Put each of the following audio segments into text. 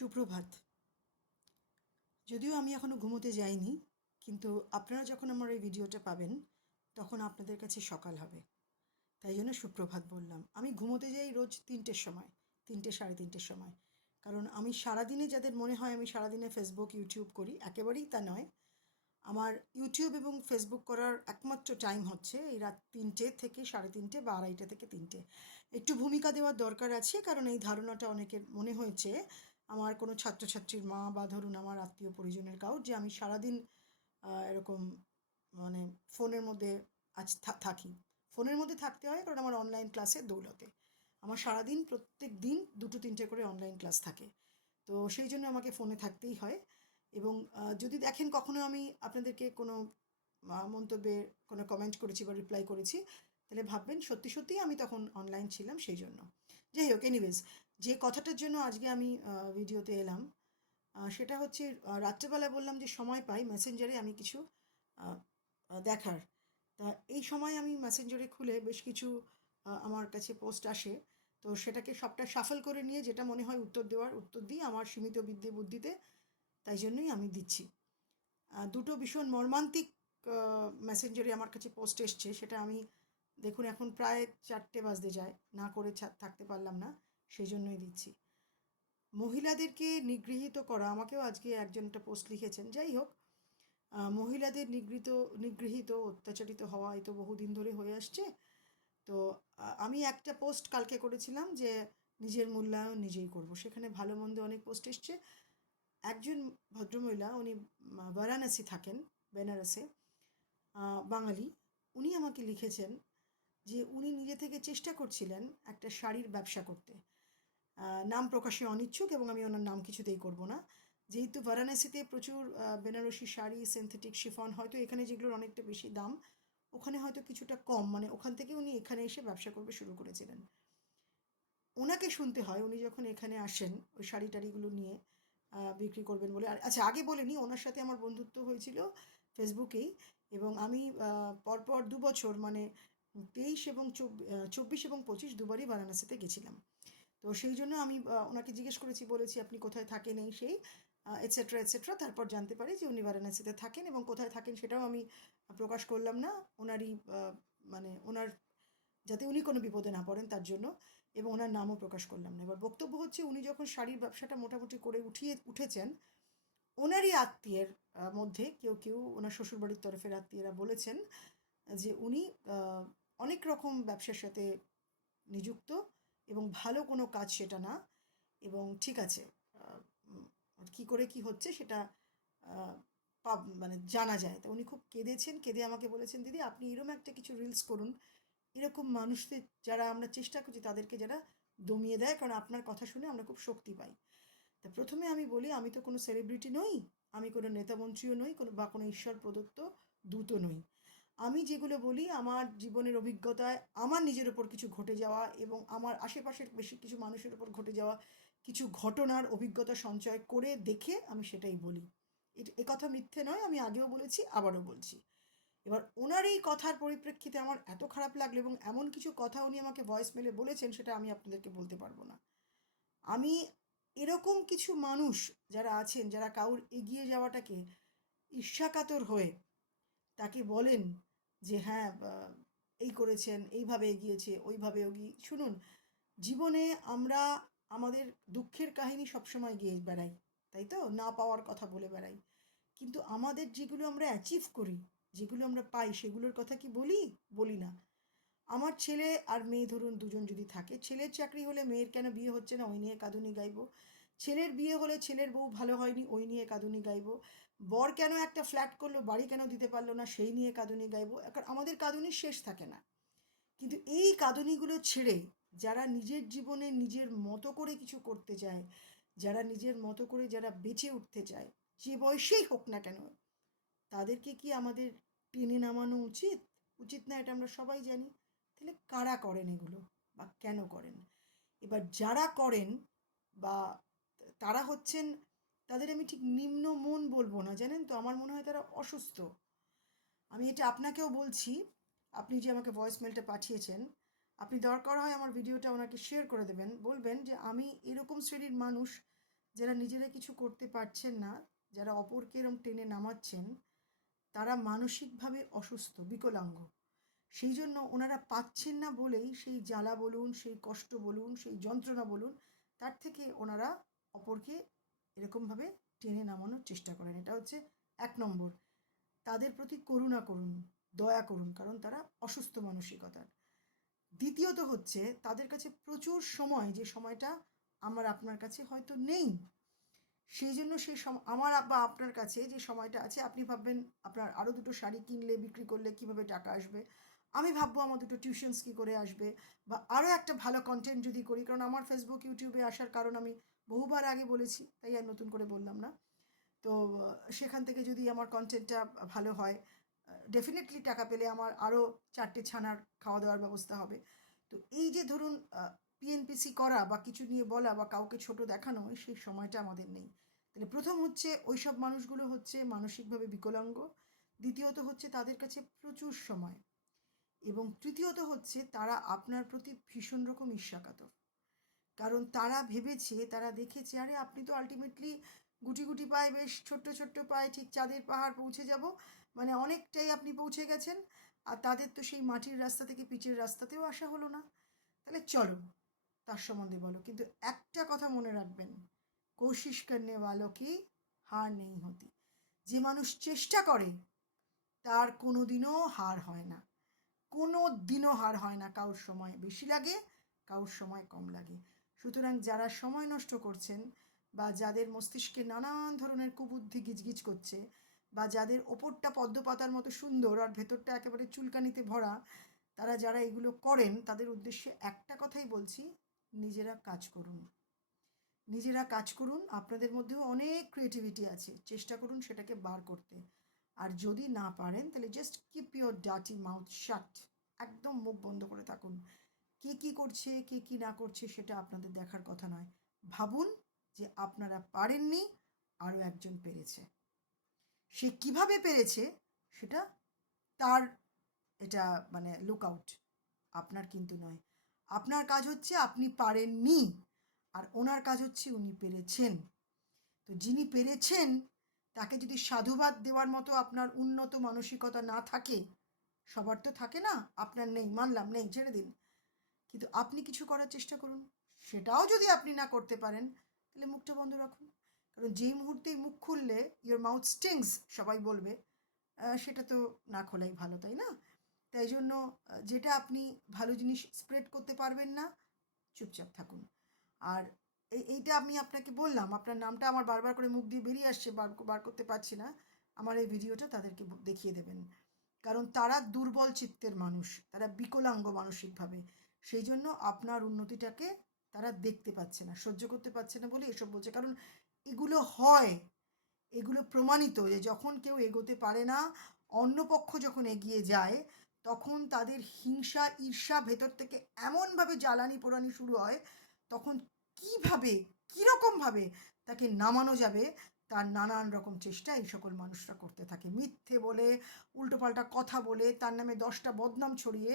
সুপ্রভাত। যদিও আমি এখনও ঘুমোতে যাইনি, কিন্তু আপনারা যখন আমার এই ভিডিওটা পাবেন, তখন আপনাদের কাছে সকাল হবে। তাই জন্য সুপ্রভাত বললাম। আমি ঘুমোতে যাই রোজ তিনটের সময়, তিনটে সাড়ে তিনটের সময়। কারণ আমি সারাদিনে যাদের মনে হয় আমি সারাদিনে ফেসবুক ইউটিউব করি, একেবারেই তা নয়। আমার ইউটিউব এবং ফেসবুক করার একমাত্র টাইম হচ্ছে এই রাত তিনটে থেকে সাড়ে তিনটে বা আড়াইটে থেকে তিনটে। একটু ভূমিকা দেওয়ার দরকার আছে, কারণ এই ধারণাটা অনেকের মনে হয়েছে আমার কোনো ছাত্রছাত্রীর মা বা ধরুন আমার আত্মীয় পরিজনের কাউর যে আমি সারাদিন এরকম মানে ফোনের মধ্যে আজ থাকি। ফোনের মধ্যে থাকতে হয় কারণ আমার অনলাইন ক্লাসের দৌলতে। আমার সারাদিন প্রত্যেক দিন দুটো তিনটে করে অনলাইন ক্লাস থাকে। তো সেই জন্য আমাকে ফোনে থাকতেই হয় এবং যদি দেখেন কখনো আমি আপনাদেরকে কোনো মন্তব্যে কোনো কমেন্ট করেছি বা রিপ্লাই করেছি, তাহলে ভাববেন সত্যি সত্যিই আমি তখন অনলাইন ছিলাম সেই জন্য। যাই হোক এনিওয়েজ যে কথাটার জন্য আজকে আমি ভিডিওতে এলাম সেটা হচ্ছে রাত্রেবেলায় বললাম যে সময় পাই, মেসেঞ্জারে আমি কিছু দেখার। তা এই সময় আমি মেসেঞ্জারে খুলে বেশ কিছু আমার কাছে পোস্ট আসে। তো সেটাকে সবটা সাফল করে নিয়ে যেটা মনে হয় উত্তর দেওয়ার উত্তর দিই আমার সীমিত বিদ্যে বুদ্ধিতে, তাই জন্যই আমি দিচ্ছি। দুটো ভীষণ মর্মান্তিক মেসেঞ্জারে আমার কাছে পোস্ট এসছে, সেটা আমি দেখুন এখন প্রায় চারটে বাজতে যায়, না করে থাকতে পারলাম না। সেই জন্যই দিচ্ছি। মহিলাদেরকে নিগৃহীত করা, আমাকেও আজকে একজন একটা পোস্ট লিখেছেন, যাই হোক মহিলাদের নিগৃহীত নিগৃহীত, অত্যাচারিত হওয়া এই তো বহুদিন ধরে হয়ে আসছে। তো আমি একটা পোস্ট কালকে করেছিলাম যে নিজের মূল্যায়ন নিজেই করব। সেখানে ভালো মন্দ অনেক পোস্ট এসছে। একজন ভদ্রমহিলা, উনি বারাণসী থাকেন, বেনারসে বাঙালি, উনি আমাকে লিখেছেন যে উনি নিজে থেকে চেষ্টা করছিলেন একটা শাড়ির ব্যবসা করতে। নাম প্রকাশে অনিচ্ছুক এবং আমি ওনার নাম কিছুতেই করব না। যেহেতু বারাণসীতে প্রচুর বেনারসি শাড়ি সিনথেটিক শিফন হয়তো এখানে যেগুলোর অনেকটা বেশি দাম, ওখানে হয়তো কিছুটা কম মানে ওখান থেকে উনি এখানে এসে ব্যবসা করবে শুরু করেছিলেন। ওনাকে শুনতে হয়, উনি যখন এখানে আসেন, ওই শাড়ি টাড়িগুলো নিয়ে বিক্রি করবেন বলে। আর আচ্ছা আগে বলে বলিনি ওনার সাথে আমার বন্ধুত্ব হয়েছিল ফেসবুকেই এবং আমি পরপর দু বছর মানে তেইশ এবং চব্বিশ এবং পঁচিশ দুবারই বারাণসীতে গেছিলাম। তো সেই জন্য আমি ওনাকে জিজ্ঞেস করেছি, বলেছি আপনি কোথায় থাকেন এই সেই এটসেট্রা এটসেট্রা তারপর জানতে পারি যে উনি বারাণসীতে থাকেন এবং কোথায় থাকেন সেটাও আমি প্রকাশ করলাম না। ওনারই মানে ওনার, যাতে উনি কোনো বিপদে না পড়েন তার জন্য এবং ওনার নামও প্রকাশ করলাম না। এবার বক্তব্য হচ্ছে, উনি যখন শাড়ির ব্যবসাটা মোটামুটি করে উঠিয়ে, উঠেছেন, ওনারই আত্মীয়ের মধ্যে কেউ কেউ ওনার শ্বশুরবাড়ির তরফের আত্মীয়রা বলেছেন যে উনি অনেক রকম ব্যবসার সাথে নিযুক্ত। এবং ভালো কোনো কাজ সেটা না। এবং ঠিক আছে কী করে কি হচ্ছে সেটা পাব মানে জানা যায়। তা উনি খুব কেঁদেছেন, কেঁদে আমাকে বলেছেন, দিদি, আপনি এরকম একটা কিছু রিলস করুন। এরকম মানুষদের যারা আমরা চেষ্টা করছি তাদেরকে যারা দমিয়ে দেয়, কারণ আপনার কথা শুনে আমরা খুব শক্তি পাই। তা প্রথমে আমি বলি, আমি তো কোনো সেলিব্রিটি নই, আমি কোনো নেতামন্ত্রীও নই, কোনো বা কোনো ঈশ্বর প্রদত্ত দূতও নই। আমি যেগুলো বলি, আমার জীবনের অভিজ্ঞতায় আমার নিজের ওপর কিছু ঘটে যাওয়া এবং আমার আশেপাশের বেশি কিছু মানুষের ওপর ঘটে যাওয়া কিছু ঘটনার অভিজ্ঞতা সঞ্চয় করে দেখে আমি সেটাই বলি। এ- কথা মিথ্যে নয়, আমি আগেও বলেছি, আবারও বলছি। এবার ওনার এই কথার পরিপ্রেক্ষিতে আমার এত খারাপ লাগল এবং এমন কিছু কথা উনি আমাকে ভয়েস মেলে বলেছেন, সেটা আমি আপনাদেরকে বলতে পারব না। আমি এরকম কিছু মানুষ যারা আছেন, যারা কাউর এগিয়ে যাওয়াটাকে ঈর্ষাকাতর হয়ে তাকে বলেন যে হ্যাঁ এই করেছেন, এইভাবে এগিয়েছে, ওইভাবে এগিয়ে শুনুন, জীবনে আমরা আমাদের দুঃখের কাহিনী সবসময় গিয়ে বেড়াই, তাই তো? না পাওয়ার কথা বলে বেড়াই। কিন্তু আমাদের যেগুলো আমরা অ্যাচিভ করি, যেগুলো আমরা পাই, সেগুলোর কথা কি বলি? বলি না। আমার ছেলে আর মেয়ে ধরুন দুজন যদি থাকে, ছেলের চাকরি হলে মেয়ের কেন বিয়ে হচ্ছে না? ওই নিয়ে কাঁদুনি গাইবো। ছেলের বিয়ে হলে ছেলের বউ ভালো হয়নি, ওই নিয়ে কাঁদুনি গাইবো। বর কেন একটা ফ্ল্যাট করল, বাড়ি কেন দিতে পারল না, সেই নিয়ে কাঁদুনি গাইবো। এখন আমাদের কাঁদুনির শেষ থাকে না। কিন্তু এই কাঁদুনিগুলো ছেড়ে যারা নিজের জীবনে নিজের মতো করে কিছু করতে চায়, যারা নিজের মতো করে যারা বেঁচে উঠতে চায়, যে বয়সেই হোক না কেন, তাদেরকে কি আমাদের টেনে নামানো উচিত? উচিত না, এটা আমরা সবাই জানি। তাহলে কারা করেন এগুলো বা কেন করেন? এবার যারা করেন বা তারা হচ্ছেন তাদের আমি ঠিক নিম্ন মন বলব না, জানেন তো? আমার মনে হয় তারা অসুস্থ। আমি এটা আপনাকেও বলছি। আপনি যে আমাকে ভয়েস মেলটা পাঠিয়েছেন, আপনি দরকার হয় আমার ভিডিওটা ওনাকে শেয়ার করে দেবেন। বলবেন যে, আমি এরকম শ্রেণির মানুষ যারা নিজেরা কিছু করতে পারছেন না, যারা অপরকে এরম টেনে নামাচ্ছেন, তারা মানসিকভাবে অসুস্থ, বিকলাঙ্গ। সেই জন্য ওনারা পাচ্ছেন না বলেই সেই জ্বালা বলুন, সেই কষ্ট বলুন, সেই যন্ত্রণা বলুন, তার থেকে ওনারা অপরকে এরকমভাবে টেনে নামানোর চেষ্টা করেন। এটা হচ্ছে এক নম্বর। তাদের প্রতি করুণা করুন, দয়া করুন, কারণ তারা অসুস্থ মানসিকতার। দ্বিতীয়ত হচ্ছে, তাদের কাছে প্রচুর সময়, যে সময়টা আমার আপনার কাছে হয়তো নেই, সেই জন্য সেই সম, আমার বা আপনার কাছে যে সময়টা আছে, আপনি ভাববেন আপনার আরও দুটো শাড়ি কিনলে, বিক্রি করলে কীভাবে টাকা আসবে? আমি ভাববো আমার দুটো টিউশনস কী করে আসবে? বা আরও একটা ভালো কন্টেন্ট যদি করি, কারণ আমার ফেসবুক ইউটিউবে আসার কারণ আমি বহুবার আগে বলেছি, তাই আর নতুন করে বললাম না। তো, সেখান থেকে যদি আমার কন্টেন্টটা ভালো হয় ডেফিনেটলি টাকা পেলে আমার আরও চারটে ছানার খাওয়া দাওয়ার ব্যবস্থা হবে। তো এই যে ধরুন পিএনপিসি করা বা কিছু নিয়ে বলা বা কাউকে ছোট দেখানো সেই সময়টা আমাদের নেই। তাহলে প্রথম হচ্ছে ওই সব মানুষগুলো হচ্ছে মানসিকভাবে বিকলাঙ্গ। দ্বিতীয়ত হচ্ছে তাদের কাছে প্রচুর সময়। এবং তৃতীয়ত হচ্ছে তারা আপনার প্রতি ভীষণ রকম ঈর্ষাকাতর। কারণ তারা ভেবেছে, তারা দেখেছে, আরে আপনি তো আলটিমেটলি গুটি গুটি পায়ে বেশ ছোট্ট ছোট্ট পায়ে ঠিক চাঁদের পাহাড় পৌঁছে যাব। মানে অনেকটাই আপনি পৌঁছে গেছেন। আর তাদের তো সেই মাটির রাস্তা থেকে পিচের রাস্তাতেও আসা হলো না। তাহলে চলো, তার সম্বন্ধে বলো। কিন্তু একটা কথা মনে রাখবেন, কোশিশ করনে वालों কি হার নেই হতি। যে মানুষ চেষ্টা করে, তার কোনো দিনও হার হয় না। কোনো দিনও হার হয় না, কারোর সময় বেশি লাগে, কারোর সময় কম লাগে। সুতরাং যারা সময় নষ্ট করছেন বা যাদের মস্তিষ্কে নানান ধরনের কুবুদ্ধি গিজগিজ করছে বা যাদের ওপরটা পদ্মপাতার মতো সুন্দর আর ভেতরটা একেবারে চুলকানিতে ভরা, তারা যারা এগুলো করেন, তাদের উদ্দেশ্যে একটা কথাই বলছি, নিজেরা কাজ করুন। নিজেরা কাজ করুন, আপনাদের মধ্যেও অনেক ক্রিয়েটিভিটি আছে, চেষ্টা করুন সেটাকে বার করতে। আর যদি না পারেন, তাহলে জাস্ট কিপ ইউর ডাটি মাউথ শাট একদম মুখ বন্ধ করে থাকুন। কে কি করছে, কে কি না করছে সেটা আপনাদের দেখার কথা নয়। ভাবুন যে আপনারা পারেননি আরও একজন পেরেছে। সে কীভাবে পেরেছে সেটা তার এটা মানে লুক আউট আপনার কিন্তু নয়। আপনার কাজ হচ্ছে আপনি পারেননি, আর ওনার কাজ হচ্ছে উনি পেরেছেন। তো যিনি পেরেছেন, তাকে যদি সাধুবাদ দেওয়ার মতো আপনার উন্নত মানসিকতা না থাকে, সবার তো থাকে না। আপনার নেই, মানলাম, নেই, ছেড়ে দিন। কিন্তু আপনি কিছু করার চেষ্টা করুন। সেটাও যদি আপনি না করতে পারেন, তাহলে মুখটা বন্ধ রাখুন। কারণ যেই মুহূর্তেই মুখ খুললে ইয়োর মাউথ স্টিংস সবাই বলবে সেটা তো না খোলাই ভালো, তাই না? তাই জন্য যেটা আপনি ভালো জিনিস স্প্রেড করতে পারবেন না, চুপচাপ থাকুন। আর এই, এইটা আমি আপনাকে বললাম, আপনার নামটা আমার বারবার করে মুখ দিয়ে বেরিয়ে আসছে, বার বার করতে পারছি না, আমার এই ভিডিওটা তাদেরকে দেখিয়ে দেবেন। কারণ তারা দুর্বল চিত্তের মানুষ, তারা বিকলাঙ্গ মানসিকভাবে। সেই জন্য আপনার উন্নতিটাকে তারা দেখতে পাচ্ছে না, সহ্য করতে পারছে না বলে এসব বলছে। কারণ এগুলো হয়, এগুলো প্রমাণিত যে যখন কেউ এগোতে পারে না, অন্য পক্ষ যখন এগিয়ে যায়, তখন তাদের হিংসা, ঈর্ষা ভেতর থেকে এমনভাবে জ্বালানি পোড়ানি শুরু হয়, তখন কীভাবে, কীরকমভাবে তাকে নামানো যাবে, তার নানান রকম চেষ্টা এই সকল মানুষরা করতে থাকে। মিথ্যে বলে, উল্টোপাল্টা কথা বলে, তার নামে দশটা বদনাম ছড়িয়ে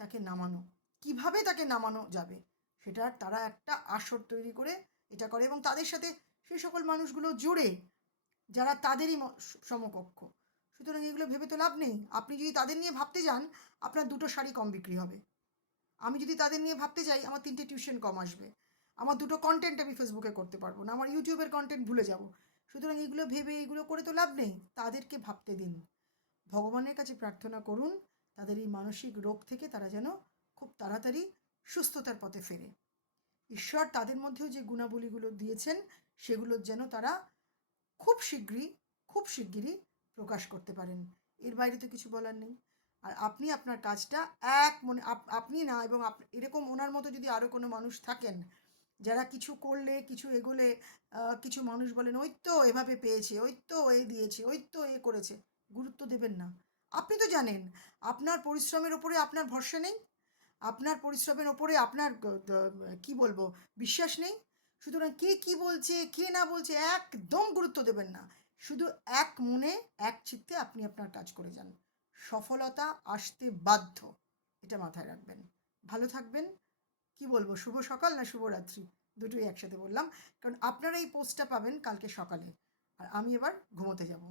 তাকে নামানো। কীভাবে তাকে নামানো যাবে? সেটা তারা একটা আসর তৈরি করে এটা করে এবং তাদের সাথে সেই সকল মানুষগুলো জুড়ে যারা তাদেরই সমকক্ষ। সুতরাং এগুলো ভেবে তো লাভ নেই। আপনি যদি তাদের নিয়ে ভাবতে যান, আপনার দুটো শাড়ি কম বিক্রি হবে। আমি যদি তাদের নিয়ে ভাবতে যাই, আমার তিনটে টিউশন কম আসবে। আমার দুটো কন্টেন্ট আমি ফেসবুকে করতে পারব না, আমার ইউটিউবের কন্টেন্ট ভুলে যাব। সুতরাং এগুলো ভেবে এগুলো করে তো লাভ নেই। তাদেরকে ভাবতে দিন। ভগবানের কাছে প্রার্থনা করুন, তাদের এই মানসিক রোগ থেকে তারা যেন খুব তাড়াতাড়ি সুস্থতার পথে ফেরে। ঈশ্বর তাদের মধ্যেও যে গুণাবলীগুলো দিয়েছেন, সেগুলোর যেন তারা খুব শীঘ্রই খুব শিগগিরই প্রকাশ করতে পারেন। এর বাইরে তো কিছু বলার নেই। আর আপনি আপনার কাজটা এক মনে, আপ- আপনি না এবং এরকম ওনার মতো যদি আরও কোনো মানুষ থাকেন, যারা কিছু করলে, কিছু এগোলে কিছু মানুষ বলেন, ওই তো এভাবে পেয়েছে, ওই তো এ দিয়েছে, ওই তো এ করেছে। গুরুত্ব দেবেন না। আপনি তো জানেন, আপনার পরিশ্রমের ওপরে আপনার ভরসা নেই। আপনার পরিশ্রমের ওপরে আপনার কি বলব, বিশ্বাস নেই? সুতরাং কে কি বলছে, কে না বলছে, একদম গুরুত্ব দেবেন না। শুধু এক মনে, এক চিত্তে আপনি আপনার কাজ করে যান। সফলতা আসতে বাধ্য, এটা মাথায় রাখবেন। ভালো থাকবেন। কি বলব, শুভ সকাল না শুভরাত্রি? দুটোই একসাথে বললাম। কারণ আপনারা এই পোস্টটা পাবেন কালকে সকালে। আর আমি এবার ঘুমোতে যাব।